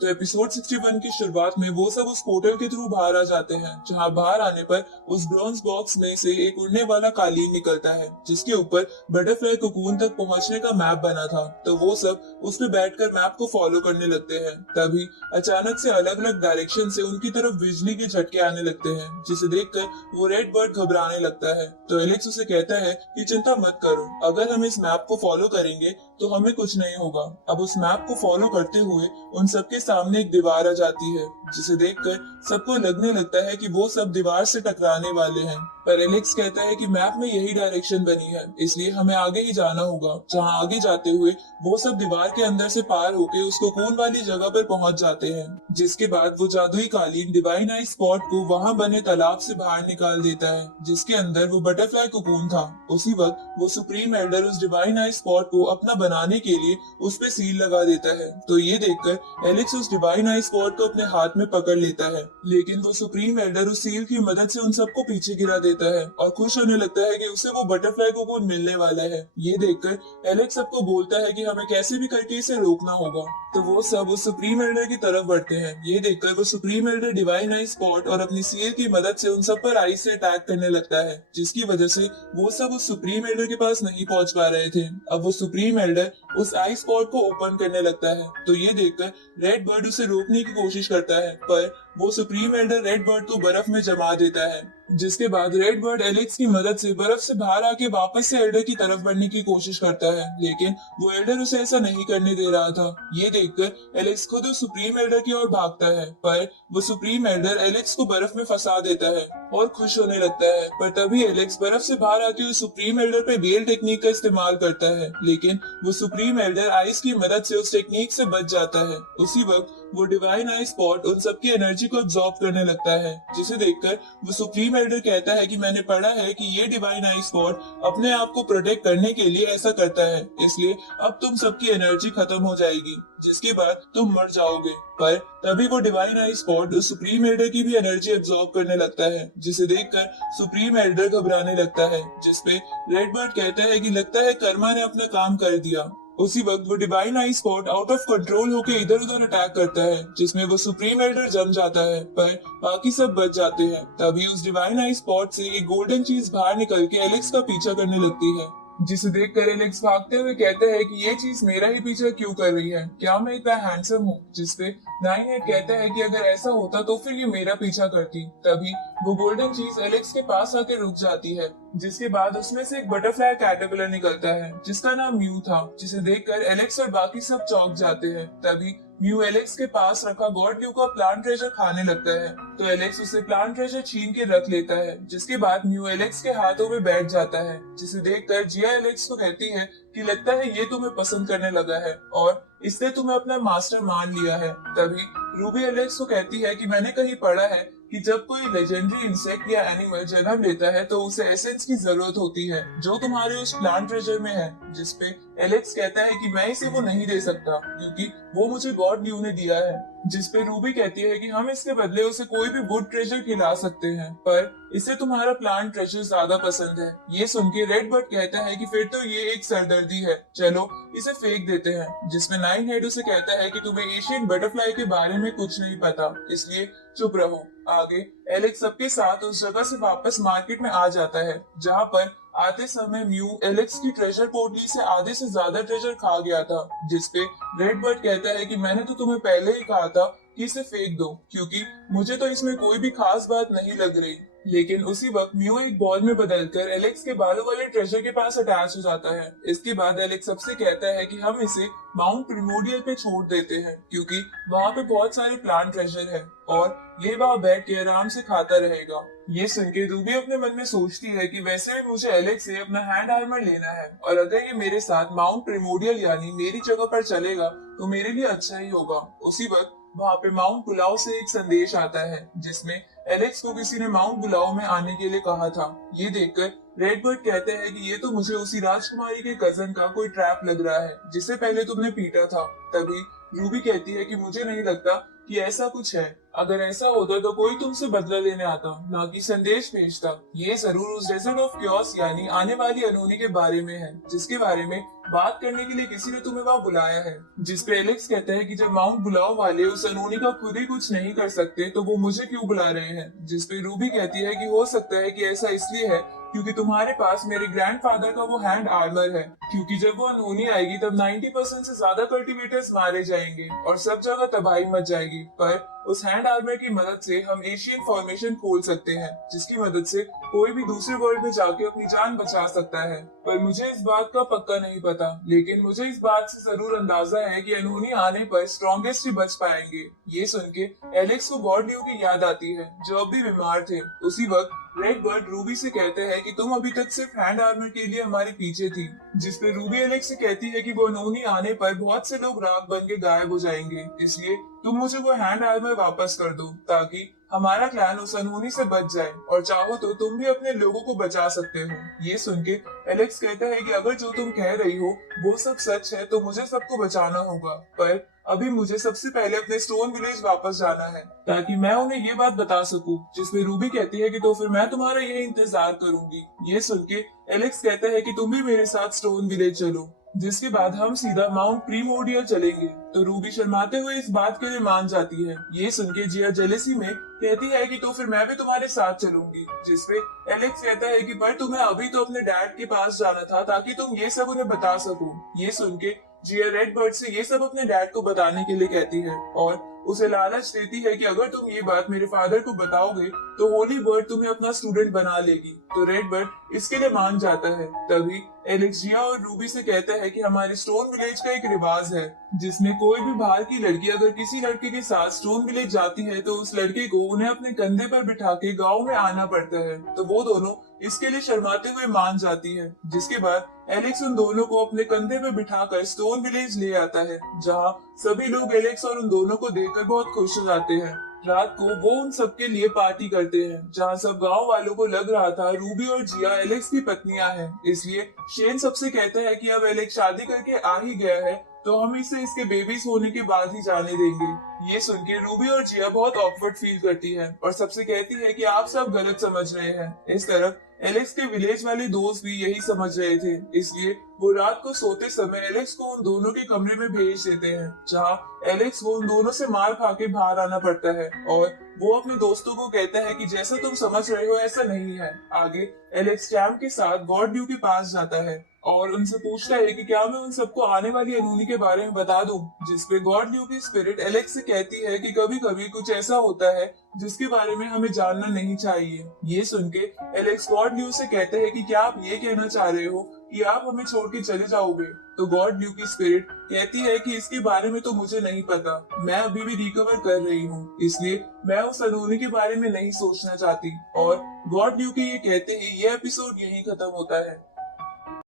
तो एपिसोड 61 की शुरुआत में वो सब उस पोर्टल के थ्रू बाहर आ जाते हैं, जहां बाहर आने पर उस ब्रॉन्ज बॉक्स में से एक उड़ने वाला कालीन निकलता है, जिसके ऊपर बटरफ्लाई कोकून तक पहुंचने का मैप बना था। तो वो सब उस पे बैठकर मैप को फॉलो करने लगते हैं। तभी अचानक से अलग अलग डायरेक्शन से उनकी तरफ बिजली के झटके आने लगते हैं, जिसे देखकर वो रेड बर्ड घबराने लगता है। तो एलेक्स उसे कहता है कि चिंता मत करो, अगर हम इस मैप को फॉलो करेंगे तो हमें कुछ नहीं होगा। अब उस मैप को फॉलो करते हुए उन सबके सामने एक दीवार आ जाती है, जिसे देखकर सबको लगने लगता है कि वो सब दीवार से टकराने वाले हैं। पर एलेक्स कहता है कि मैप में यही डायरेक्शन बनी है, इसलिए हमें आगे ही जाना होगा। जहां आगे जाते हुए वो सब दीवार के अंदर से पार होके उस कोकून वाली जगह पर पहुंच जाते हैं, जिसके बाद वो जादुई कालीन डिवाइन आई स्पॉट को वहां बने तालाब से बाहर निकाल देता है, जिसके अंदर वो बटरफ्लाई कोकून था। उसी वक्त वो सुप्रीम एल्डर उस डिवाइन आई स्पॉट को अपना बनाने के लिए उस पे सील लगा देता है। तो ये देखकर एलेक्स उस डिवाइन आई स्पॉट को अपने हाथ में पकड़ लेता है, लेकिन वो सुप्रीम एल्डर उस सील की मदद से उन सबको पीछे गिरा देता है और खुश होने लगता है कि उसे वो बटरफ्लाई कोकून मिलने वाला है। ये देखकर एलेक्स सबको बोलता है कि हमें कैसे भी करके इसे रोकना होगा। तो वो सब उस सुप्रीम एल्डर की तरफ बढ़ते हैं। ये देखकर वो supreme Elder divine I spot और अपनी सील की मदद से उन सब पर आइस से अटैक करने लगता है, जिसकी वजह से वो सब उस सुप्रीम एल्डर के पास नहीं पहुंच पा रहे थे। अब वो सुप्रीम एल्डर उस आइस स्पॉट को ओपन करने लगता है। तो ये देखकर रेड बर्ड उसे रोकने की कोशिश करता है, पर वो सुप्रीम एल्डर रेड बर्ड को बर्फ में जमा देता है, जिसके बाद रेड बर्ड एलेक्स की मदद से बर्फ से बाहर आके वापस से एल्डर की तरफ बढ़ने की कोशिश करता है, लेकिन वो एल्डर उसे ऐसा नहीं करने दे रहा था। ये देखकर एलेक्स खुद उस सुप्रीम एल्डर की ओर भागता है, पर वो सुप्रीम एल्डर एलेक्स को बर्फ में फंसा देता है और खुश होने लगता है। पर तभी एलेक्स बर्फ से बाहर आके उस सुप्रीम एल्डर पे बेल टेक्निक का इस्तेमाल करता है, लेकिन वो सुप्रीम एल्डर आइस की मदद से उस टेक्निक से बच जाता है। उसी वक्त वो डिवाइन आई स्पॉट उन सबकी एनर्जी को एब्जॉर्ब करने लगता है, जिसे देखकर वो सुप्रीम एल्डर कहता है कि मैंने पढ़ा है कि ये डिवाइन आई स्पॉट अपने आप को प्रोटेक्ट करने के लिए ऐसा करता है, इसलिए अब तुम सबकी एनर्जी खत्म हो जाएगी, जिसके बाद तुम मर जाओगे। पर तभी वो डिवाइन आई स्पॉट उस सुप्रीम एल्डर की भी एनर्जी एब्जॉर्ब करने लगता है, जिसे देखकर सुप्रीम एल्डर घबराने लगता है, जिसपे रेड बर्ड कहता है कि लगता है कर्मा ने अपना काम कर दिया। उसी वक्त वो divine I spot out of control होकर इधर उधर अटैक करता है, जिसमें वो सुप्रीम एल्डर जम जाता है, पर बाकी सब बच जाते हैं। तभी उस डिवाइन आई स्पॉट से एक गोल्डन चीज बाहर निकल के एलेक्स का पीछा करने लगती है, जिसे देखकर एलेक्स भागते हुए कहता है कि ये चीज मेरा ही पीछा क्यों कर रही है, क्या मैं इतना हैंडसम हूँ? जिसपे नाइन हेड कहता है कि अगर ऐसा होता तो फिर ये मेरा पीछा करती। तभी वो गोल्डन चीज एलेक्स के पास आके रुक जाती है, जिसके बाद उसमें से एक बटरफ्लाई कैटरपिलर निकलता है, जिसका नाम म्यू था, जिसे देखकर एलेक्स और बाकी सब चौंक जाते हैं। तभी म्यू एलेक्स के पास रखा गॉड ड्यू का प्लांट ट्रेजर खाने लगता है, तो एलेक्स उसे प्लांट ट्रेजर छीन के रख लेता है, जिसके बाद म्यू एलेक्स के हाथों में बैठ जाता है, जिसे देखकर जिया एलेक्स को कहती है कि लगता है ये तुम्हें पसंद करने लगा है और इसने तुम्हें अपना मास्टर मान लिया है। तभी रूबी एलेक्स को कहती है कि मैंने कहीं पढ़ा है कि जब कोई लेजेंडरी इंसेक्ट या एनिमल जन्म लेता है तो उसे एसेंस की जरूरत होती है, जो तुम्हारे उस प्लांट ट्रेजर में है। जिसपे एलेक्स कहता है कि मैं इसे वो नहीं दे सकता, क्योंकि वो मुझे गॉड ड्यू ने दिया है। जिसपे रूबी कहती है कि हम इसके बदले उसे कोई भी वुड ट्रेजर खिला सकते हैं, पर इसे तुम्हारा प्लांट ट्रेजर ज्यादा पसंद है। ये सुन के रेड बर्ड कहता है कि फिर तो ये एक सरदर्दी है, चलो इसे फेंक देते हैं। जिसमें नाइन हेड उसे कहता है कि तुम्हें एशियन बटरफ्लाई के बारे में कुछ नहीं पता, इसलिए चुप रहो। आगे एलेक्स सबके साथ उस जगह से वापस मार्केट में आ जाता है, जहाँ पर आते समय म्यू एलेक्स की ट्रेजर पोटली से आधे से ज्यादा ट्रेजर खा गया था। जिसपे रेड बर्ड कहता है कि मैंने तो तुम्हें पहले ही कहा था कि इसे फेंक दो, क्योंकि मुझे तो इसमें कोई भी खास बात नहीं लग रही। लेकिन उसी वक्त म्यू एक बॉल में बदलकर एलेक्स के बालों वाले ट्रेजर के पास अटैच हो जाता है। इसके बाद एलेक्स सबसे कहता है कि हम इसे माउंट प्रिमोडियल पे छोड़ देते हैं, क्योंकि वहाँ पे बहुत सारे प्लांट ट्रेजर है और ये वहाँ बैठ के आराम से खाता रहेगा। ये सुन के रूबी अपने मन में सोचती है कि वैसे भी मुझे एलेक्स से अपना हैंड आर्मर लेना है, और अगर ये मेरे साथ माउंट प्रिमोडियल यानी मेरी जगह पर चलेगा तो मेरे लिए अच्छा ही होगा। उसी वक्त वहाँ पे माउंट बुलाओ से एक संदेश आता है, जिसमें एलेक्स को किसी ने माउंट बुलाओ में आने के लिए कहा था। ये देखकर रेड बर्ड कहते हैं कि ये तो मुझे उसी राजकुमारी के कजन का कोई ट्रैप लग रहा है, जिसे पहले तुमने पीटा था। तभी रूबी कहती है कि मुझे नहीं लगता कि ऐसा कुछ है। अगर ऐसा होता तो कोई तुमसे बदला लेने आता, ना कि संदेश भेजता। ये जरूर उस डेजर्ट ऑफ क्योस यानी आने वाली अनहोनी के बारे में है, जिसके बारे में बात करने के लिए किसी ने तुम्हें वहां बुलाया है। जिसपे एलेक्स कहता है कि जब माउंट बुलाओ वाले उस अनहोनी का खुद ही कुछ नहीं कर सकते तो वो मुझे क्यों बुला रहे हैं। जिसपे रूबी कहती है कि हो सकता है कि ऐसा इसलिए है क्योंकि तुम्हारे पास मेरे ग्रैंडफादर का वो हैंड आर्मर है। क्योंकि जब वो अनहोनी आएगी तब 90% से ज्यादा कल्टीवेटर्स मारे जाएंगे और सब जगह तबाही मच जाएगी। पर उस हैंड आर्मर की मदद से हम एशियन फॉर्मेशन खोल सकते हैं, जिसकी मदद से कोई भी दूसरे वर्ल्ड में जाके अपनी जान बचा सकता है। पर मुझे इस बात का पक्का नहीं पता, लेकिन मुझे इस बात से जरूर अंदाजा है कि अनहोनी आने पर स्ट्रॉन्गेस्ट ही बच पाएंगे। ये सुन के एलेक्स को गॉड ल्यू की याद आती है, जो अब भी बीमार थे। उसी वक्त रेड बर्ड रूबी से कहते हैं कि तुम अभी तक सिर्फ हैंड आर्मर के लिए हमारे पीछे थी। जिसपे रूबी एलेक्स से कहती है कि वो अनहोनी आने पर बहुत से लोग राख बन के गायब हो जाएंगे, इसलिए तुम मुझे वो हैंड आर्मर वापस कर दो ताकि हमारा क्लैन उस अनहोनी से बच जाए, और चाहो तो तुम भी अपने लोगों को बचा सकते हो। ये सुन के एलेक्स कहता है कि अगर जो तुम कह रही हो वो सब सच है तो मुझे सबको बचाना होगा, पर अभी मुझे सबसे पहले अपने स्टोन विलेज वापस जाना है ताकि मैं उन्हें ये बात बता सकूं। जिसमें रूबी कहती है कि तो फिर मैं तुम्हारा ये इंतजार करूंगी। ये सुन के एलेक्स कहता है कि तुम भी मेरे साथ स्टोन विलेज चलो, जिसके बाद हम सीधा माउंट प्रीमोडियल चलेंगे। तो रूबी शर्माते हुए इस बात के लिए मान जाती है। ये सुन के जिया जेलेसी में कहती है कि तो फिर मैं भी तुम्हारे साथ चलूंगी। जिसपे एलेक्स कहता है कि पर तुम्हें अभी तो अपने डैड के पास जाना था ताकि तुम ये सब उन्हें बता सको। ये सुन के जिया रेड बर्ड से ये सब अपने डैड को बताने के लिए कहती है और उसे लालच देती है कि अगर तुम ये बात मेरे फादर को बताओगे तो होली बर्ड तुम्हें अपना स्टूडेंट बना लेगी। तो रेड बर्ड इसके लिए मान जाता है। तभी एलेक्स जिया और रूबी से कहता है कि हमारे स्टोन विलेज का एक रिवाज है जिसमें कोई भी बाहर की लड़की अगर किसी लड़के के साथ स्टोन विलेज जाती है तो उस लड़के को उन्हें अपने कंधे पर बिठा के गाँव में आना पड़ता है। तो वो दोनों इसके लिए शर्माते हुए मान जाती है। जिसके बाद एलेक्स उन दोनों को अपने कंधे पर बिठाकर स्टोन विलेज ले आता है, जहाँ सभी लोग एलेक्स और उन दोनों को देखकर बहुत खुश हो जाते हैं। रात को वो उन सबके लिए पार्टी करते हैं, जहाँ सब गांव वालों को लग रहा था रूबी और जिया एलेक्स की पत्नियां हैं। इसलिए शेन सबसे कहता है कि अब एलेक्स शादी करके आ ही गया है तो हम इसे इसके बेबीज होने के बाद ही जाने देंगे। ये सुन के रूबी और जिया बहुत ऑकवर्ड फील करती है और सबसे कहती है कि आप सब गलत समझ रहे हैं। इस तरफ एलेक्स के विलेज वाले दोस्त भी यही समझ रहे थे, इसलिए वो रात को सोते समय एलेक्स को उन दोनों के कमरे में भेज देते हैं, जहाँ एलेक्स को उन दोनों से मार खा के बाहर आना पड़ता है। और वो अपने दोस्तों को कहता है कि जैसा तुम समझ रहे हो ऐसा नहीं है। आगे एलेक्स चैम के साथ गॉड ड्यू के पास जाता है और उनसे पूछता है कि क्या मैं उन सबको आने वाली अनहोनी के बारे में बता दूं। जिसपे गॉड ड्यू की स्पिरिट एलेक्स से कहती है कि कभी कभी कुछ ऐसा होता है जिसके बारे में हमें जानना नहीं चाहिए। ये सुन के एलेक्स गॉड ड्यू से कहते हैं कि क्या आप ये कहना चाह रहे हो कि आप हमें छोड़ के चले जाओगे। तो गॉड ड्यू की स्पिरिट कहती है कि इसके बारे में तो मुझे नहीं पता, मैं अभी भी रिकवर कर रही हूँ, इसलिए मैं उस अनहोनी के बारे में नहीं सोचना चाहती। और गॉड ड्यू के ये कहते ही ये एपिसोड यहीं खत्म होता है।